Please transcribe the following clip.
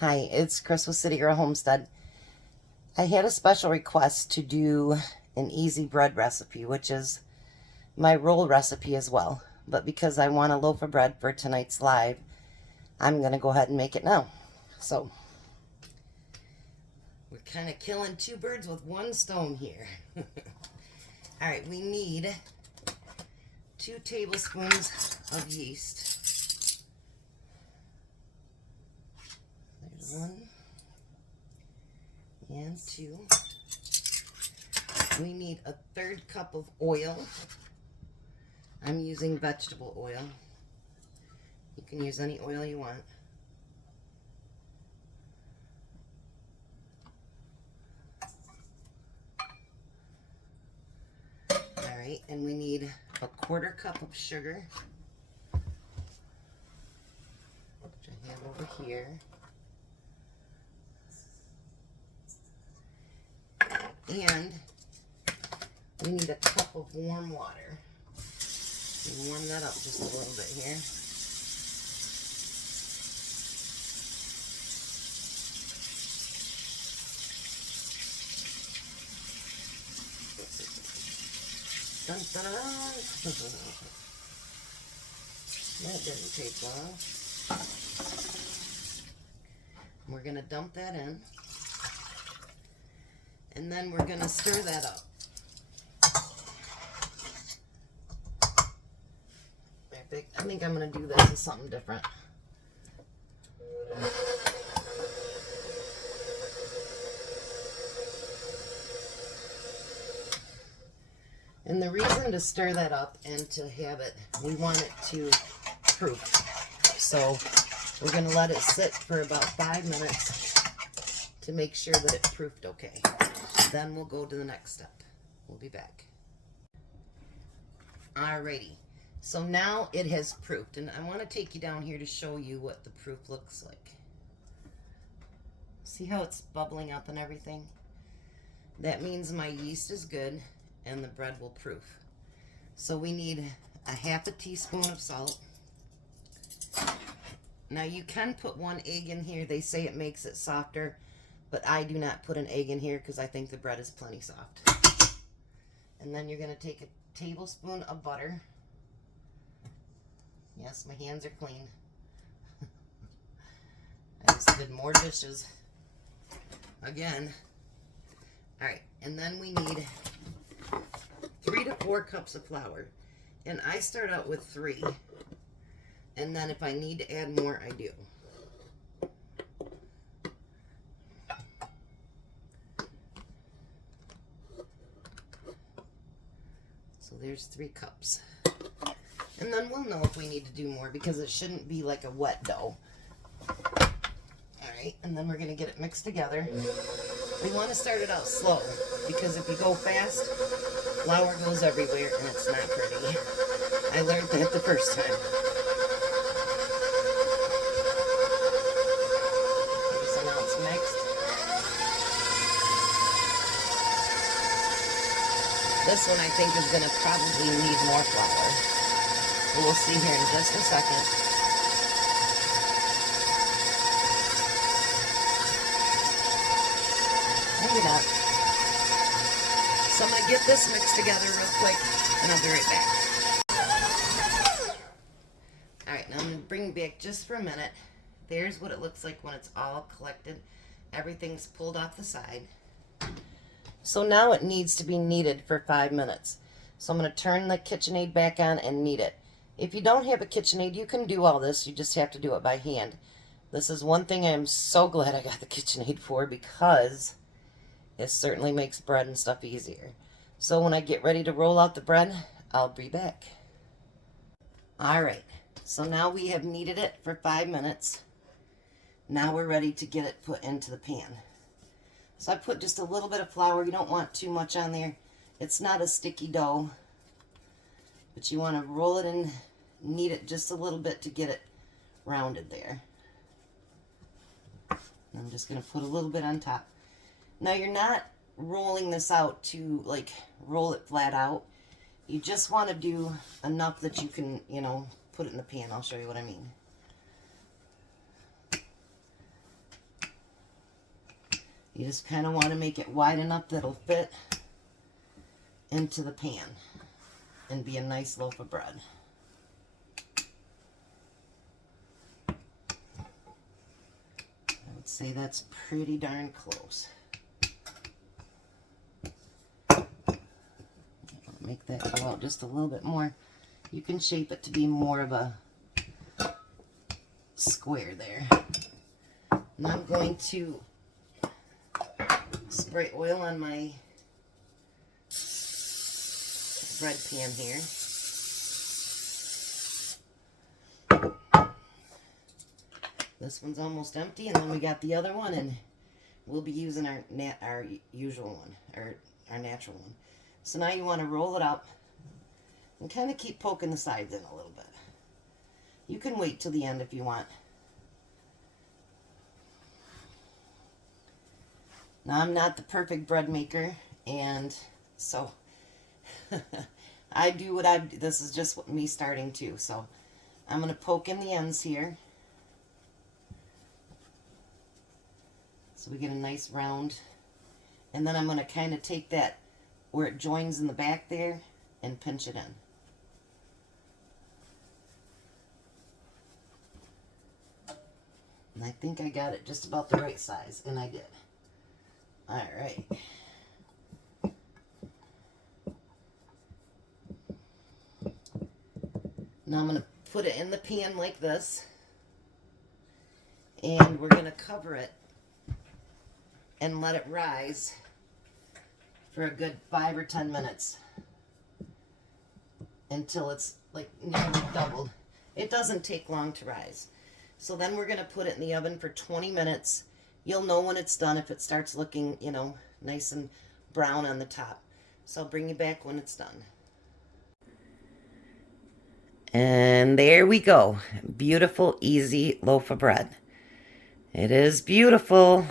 Hi, it's Chris with Citygirlhomestead. I had a special request to do an easy bread recipe, which is my roll recipe as well. But because I want a loaf of bread for tonight's live, I'm going to go ahead and make it now. So, we're kind of killing two birds with one stone here. Alright, we need 2 tablespoons of yeast. There's 1 and 2. We need a 1/3 cup of oil. I'm using vegetable oil. You can use any oil you want. Alright, and we need a 1/4 cup of sugar, which I have over here. And we need a cup of warm water. Warm that up just a little bit here. Dun, dun, dun, dun. That didn't take long. We're going to dump that in. And then we're going to stir that up. I think I'm going to do this as something different. And the reason to stir that up and to have it, we want it to proof. So we're going to let it sit for about 5 minutes to make sure that it proofed okay. Then we'll go to the next step. We'll be back. Alrighty. So now it has proofed, and I want to take you down here to show you what the proof looks like. See how it's bubbling up and everything? That means my yeast is good and the bread will proof. So we need a 1/2 teaspoon of salt. Now you can put 1 egg in here. They say it makes it softer, but I do not put an egg in here because I think the bread is plenty soft. And then you're going to take a tablespoon of butter. Yes, my hands are clean. I just did more dishes. Again. Alright, and then we need 3 to 4 cups of flour. And I start out with 3. And then if I need to add more, I do. So there's 3 cups. And then we'll know if we need to do more because it shouldn't be like a wet dough. Alright, and then we're going to get it mixed together. We want to start it out slow because if you go fast, flour goes everywhere and it's not pretty. I learned that the first time. So now it's mixed. This one I think is going to probably need more flour. We'll see here in just a second. Maybe not. So I'm going to get this mixed together real quick, and I'll be right back. Alright, now I'm going to bring it back just for a minute. There's what it looks like when it's all collected. Everything's pulled off the side. So now it needs to be kneaded for 5 minutes. So I'm going to turn the KitchenAid back on and knead it. If you don't have a KitchenAid, you can do all this. You just have to do it by hand. This is one thing I'm so glad I got the KitchenAid for because it certainly makes bread and stuff easier. So when I get ready to roll out the bread, I'll be back. Alright, so now we have kneaded it for 5 minutes. Now we're ready to get it put into the pan. So I put just a little bit of flour. You don't want too much on there. It's not a sticky dough. But you want to roll it and knead it just a little bit to get it rounded there. I'm just going to put a little bit on top. Now you're not rolling this out to like roll it flat out. You just want to do enough that you can, you know, put it in the pan. I'll show you what I mean. You just kind of want to make it wide enough that it'll fit into the pan and be a nice loaf of bread. I would say that's pretty darn close. Make that go out just a little bit more. You can shape it to be more of a square there. And I'm going to spray oil on my bread pan here. This one's almost empty, and then we got the other one, and we'll be using our usual one, or our natural one. So now you want to roll it up and kind of keep poking the sides in a little bit. You can wait till the end if you want. Now, I'm not the perfect bread maker, and so I do what this is just me starting too. So I'm going to poke in the ends here, so we get a nice round, and then I'm going to kind of take that where it joins in the back there and pinch it in. And I think I got it just about the right size, and I did. All right. Now I'm going to put it in the pan like this, and we're going to cover it and let it rise for a good 5 or 10 minutes until it's like nearly doubled. It doesn't take long to rise. So then we're going to put it in the oven for 20 minutes. You'll know when it's done if it starts looking, you know, nice and brown on the top. So I'll bring you back when it's done. And there we go. Beautiful, easy loaf of bread. It is beautiful.